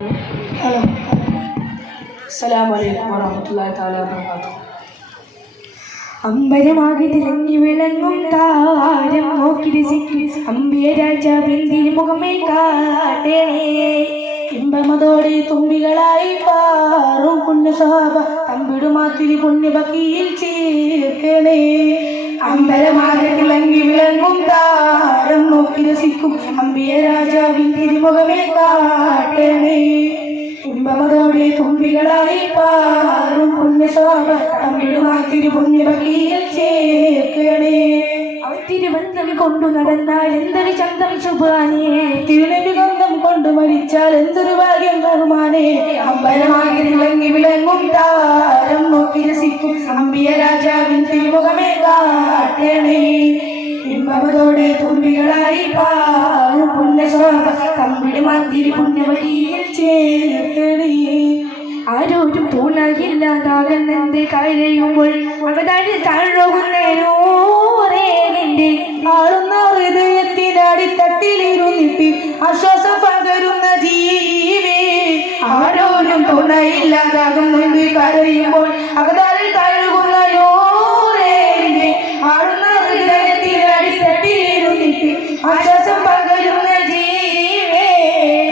Hello, അസ്സലാമു അലൈക്കും വറഹ്മത്തുള്ളാഹി തആല വബറകാതുഹു. അമ്പരമാകെ തിളങ്ങി വിളങ്ങും താരം നോക്കി രസിക്കും അമ്പിയ രാജാവിൻ തിരുമുഖമേ കാട്ടണേ. ഇമ്പമതോടെ തുമ്പികളായി പാറും പുണ്യ സ്വഹാബ തമ്പിടുമാത്തിരി പുണ്യ ബക്കിയിൽ ചേർക്കണേ. അമ്പരമാകെ തിളങ്ങി വിളങ്ങും താരം നോക്കി രസിക്കും അമ്പിയ രാജാവിൻ തിരുമുഖമേ കാട്ടണേ. ഇമ്പമതോടെ തുമ്പികളായി പാറും പുണ്യ സ്വഹാബ തമ്പിടുമാത്തിരി പുണ്യ ബക്കിയിൽ ചേർക്കണേ. തിരുവന്തം കൊണ്ടു നടന്നാൽ എന്തൊരു ചന്തം സുബാനേ, തിരുനബി ഗന്ധം കൊണ്ട് മരിച്ചാൽ എന്തൊരു ഭാഗ്യം റഹ്മാനേ. അമ്പരമാകെ തിളങ്ങി വിളങ്ങും താരം നോക്കി രസിക്കും അമ്പിയ രാജാവിൻ തിരുമുഖമേ കാട്ടണേ. ഇമ്പമതോടെ തുമ്പികളായി പാറും പുണ്യ സ്വഹാബ തമ്പിടുമാത്തിരി പുണ്യ ബക്കിയിൽ ചേർക്കണേ. ആരോരും തുണയില്ലാതാകുന്നെന്ത് കരയുമ്പോൾ അവതാരിൽ താഴോകുന്നേനോ ആളുന്ന ഹൃദയത്തിനടിത്തട്ടിലിരുന്നിട്ട് ആശ്വാസം പകരുന്ന ജീവേ. ആരോരും തുണയില്ലാതാകുന്നുണ്ട് കരയുമ്പോൾ അവതാരിൽ കഴുകുന്ന നൂറേ. ആളുന്ന ഹൃദയത്തിനടിത്തട്ടിലിരുന്നിട്ട് ആശ്വാസം പകരുന്ന ജീവേ.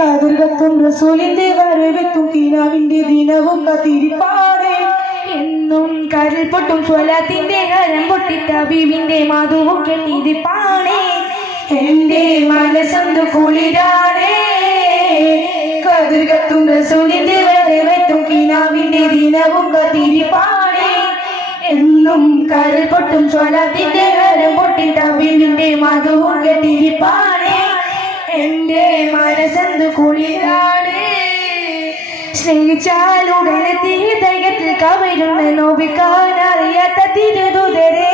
കാതുർകത്തും റസൂലിന്റെ വരവെത്തും കീനാവിന്റെ ദിനവും കത്തിരിപ്പാടേ. എന്നും കരൽ പൊട്ടും സ്വലാത്തിന്റെ കരം പൊട്ടിട്ട ബീവിന്റെ മാധുവും കെട്ടിരിപ്പാണേ. എന്റെ മനസ്സൊന്നു കുളിരാണേ. കതിർകത്തും റസൂലിന്റെ വരവെത്തും കിനാവിന്റെ ദിനവും കത്തിരിപ്പാണേ. എന്നും കരൽ പൊട്ടും സ്വലാത്തിന്റെ കരം പൊട്ടിട്ട ബീവിന്റെ മാധുവും കെട്ടിരിപ്പാണേ. എന്റെ മനസ്സെന്തു കുളിരാണേ. സ്നേഹിച്ചാലുടനെ ഹൃദയത്തിൽ കവരുന്ന നോവിക്കാനറിയാത്ത തിരുതുതരേ.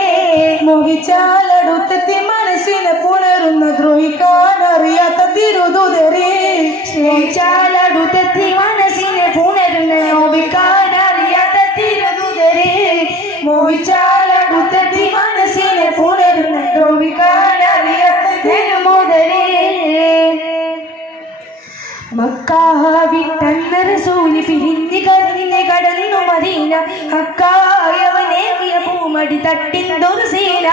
മോഹിച്ചാലടുത്തെത്തി മനസ്സിനെ പുണരുന്ന ദ്രോഹിക്കാനറിയാത്ത തിരുതുതരേ. സ്നേഹിച്ചാലടുത്തെത്തി മനസ്സിനെ പുണരുന്ന നോവിക്കാനറിയാത്ത തിരുതുതരേ. മോഹിച്ചാലടുത്തെത്തി മനസ്സിനെ പുണരുന്ന ദ്രോഹിക്കാനറിയാത്ത തിരുമുതരേ. മക്കാവിട്ടന്ന റസൂല് പിരിഞ്ഞ് കരഞ്ഞ് കടന്നു മദീന. ഹക്കായവനേകിയ പൂമടി തട്ടിന്തൊരു സീന.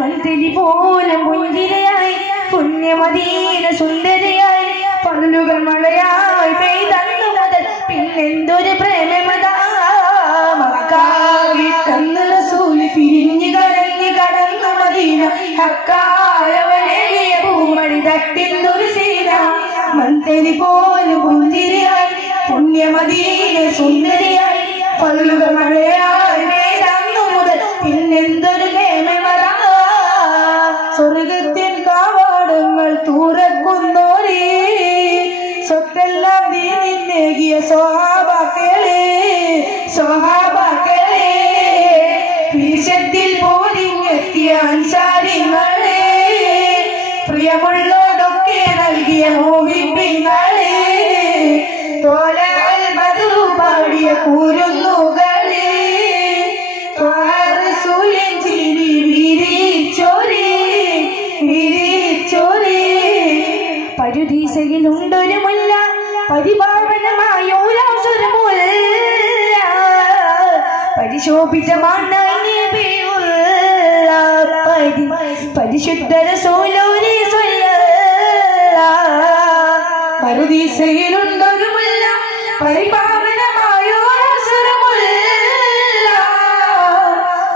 മന്തിരി പോലെ പുഞ്ചിരയായി പുണ്യമദീന സുന്ദരിയായി പകലുകൾ മഴയായി പെയ്തന്നു മുതൽ പിന്നെന്തൊരു പ്രേമമതാ. മക്കാവിട്ടന്ന റസൂല് പിരിഞ്ഞ് കരഞ്ഞ് കടന്നു മദീന. ഹക്കായവനേകിയ പൂമടി തട്ടിന്തൊരു സീന. മന്തിരി പോലെ പുഞ്ചിരിയായി പുണ്യമദീന സുന്ദരിയായി പകലുകൾ മഴയായി പെയ്തന്നു മുതൽ പിന്നെന്തൊരു പ്രേമമതാ. സ്വർഗത്തിൻ കവാടങ്ങൾ തുറക്കുന്നോരേ. സ്വത്തെല്ലാം നീ നിന്നേകിയ സ്വഹാബാക്കളേ. സ്വഹാബാക്കളേ വിശത്തിൽ പോരിങ്ങെത്തിയ അൻസാരികളേ. പ്രിയമുള്ളതൊക്കെ നൽകിയ മോഹിപ്പിങ്ങളേ. തോലകൾ ബദറു പാടിയ കുരുന്നുകളേ. റസൂലിൻ ചിരി വിരിച്ചോരേ വിരിച്ചോരേ. പരുദീസയിലുണ്ടൊരു മുല്ല പരിപാവനമായൊരു മുല്ല. പരിശോഭിതമാണ് നബിയുള്ള പരിശുദ്ധ റസൂലുള്ളാഹി സ്വല്ലല്ലാഹു. പറുദീസയിലുണ്ടൊരു മുല്ല പരിപാവനമായൊരു മുല്ല.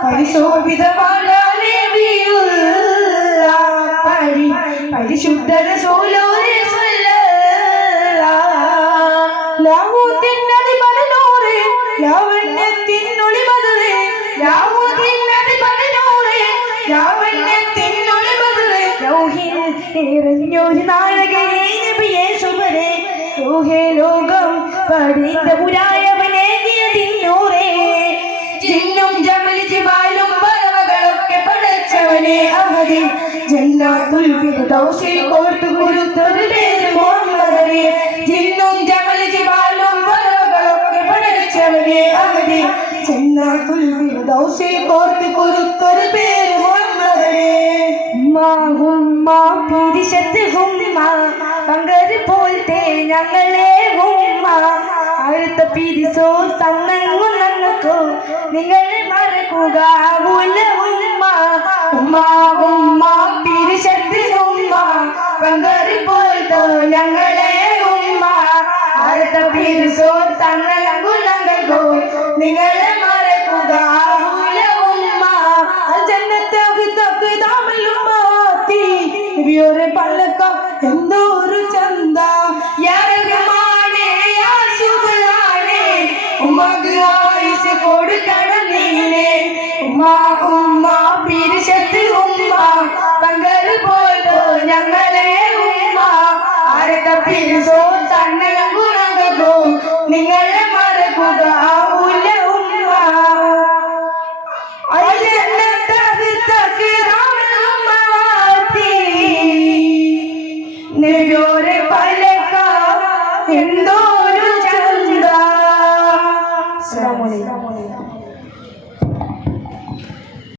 പരിശോഭിതമാണ് നബിയുള്ള പരിശുദ്ധ റസൂലുള്ളാഹി സ്വല്ലല്ലാഹു. ലാഹൂത്തിനധിപനൂറേ ലാവണ്യത്തിനൊളി ബദറേ. ലാഹൂത്തിനധിപനൂറേ ലാവണ്യത്തിനൊളി ബദറേ. ലൗഹിൽ എറിഞ്ഞൊരു നാഴകയെ നബിയെ സുബരേ. ലോഹേ ലോകം പടിത്ത പുരായവനേകിയ തിന്നൂറേ. ജിന്നും ജമൽ ജിബാലും പറവകളൊക്കെ പടച്ചവനെ അഹദി. ജന്നാത്തുൽ ഫിർദൗസിൽ കോർത്തു കൊടുത്തൊരു പേര് മുഹമ്മദേ. ജിന്നും ജമൽ ജിബാലും പറവകളൊക്കെ പടച്ചവനെ അഹദി. ജന്നാത്തുൽ ഫിർദൗസിൽ കോർത്തു കൊടുത്തൊരു പേര് മുഹമ്മദേ. പിരിശത്ത് ഹുമ്മ പങ്കര് പോലത്തെ ഞങ്ങളെ ഹുമ്മ. ഉമ്മ അടുത്ത പിരിസോ തന്നങ്ങുന്നങ്ങൾക്കോ നിങ്ങൾ മറക്കുക ഉമ്മ ഉമ്മ ഉമ്മ പിരിശത്ത് ഉമ്മ പങ്കറി പോയിട്ടോ ഞങ്ങളെ ഉമ്മ അടുത്ത പിരിസോ തന്നങ്ങുന്നങ്ങൾക്കോ നിങ്ങളെ മറക്കുക ഉമ്മ ജന്നത്തെ ദാമലുമാത്തി ഇവയൊരു പല്ലക്ക എന്തോരു ചന്ത യാരമാനേ യാശുബലാനേ ഉമ്മക്ക് ആയുസ് കൊടുക്കണം നീനെ ഉമ്മ ഉമ്മ പിരിശത്ത് ഉമ്മ പങ്കൽ പോലോ ഞങ്ങളെ ഉമ്മ അടുത്ത പിരിസോ തന്നകം ഗുണകോ നിങ്ങളെ മറക്കുക ഉമ്മ നെയ്യോരെ പലക്ക എന്തോരു ചന്ത. അസ്സലാമു അലൈക്കും.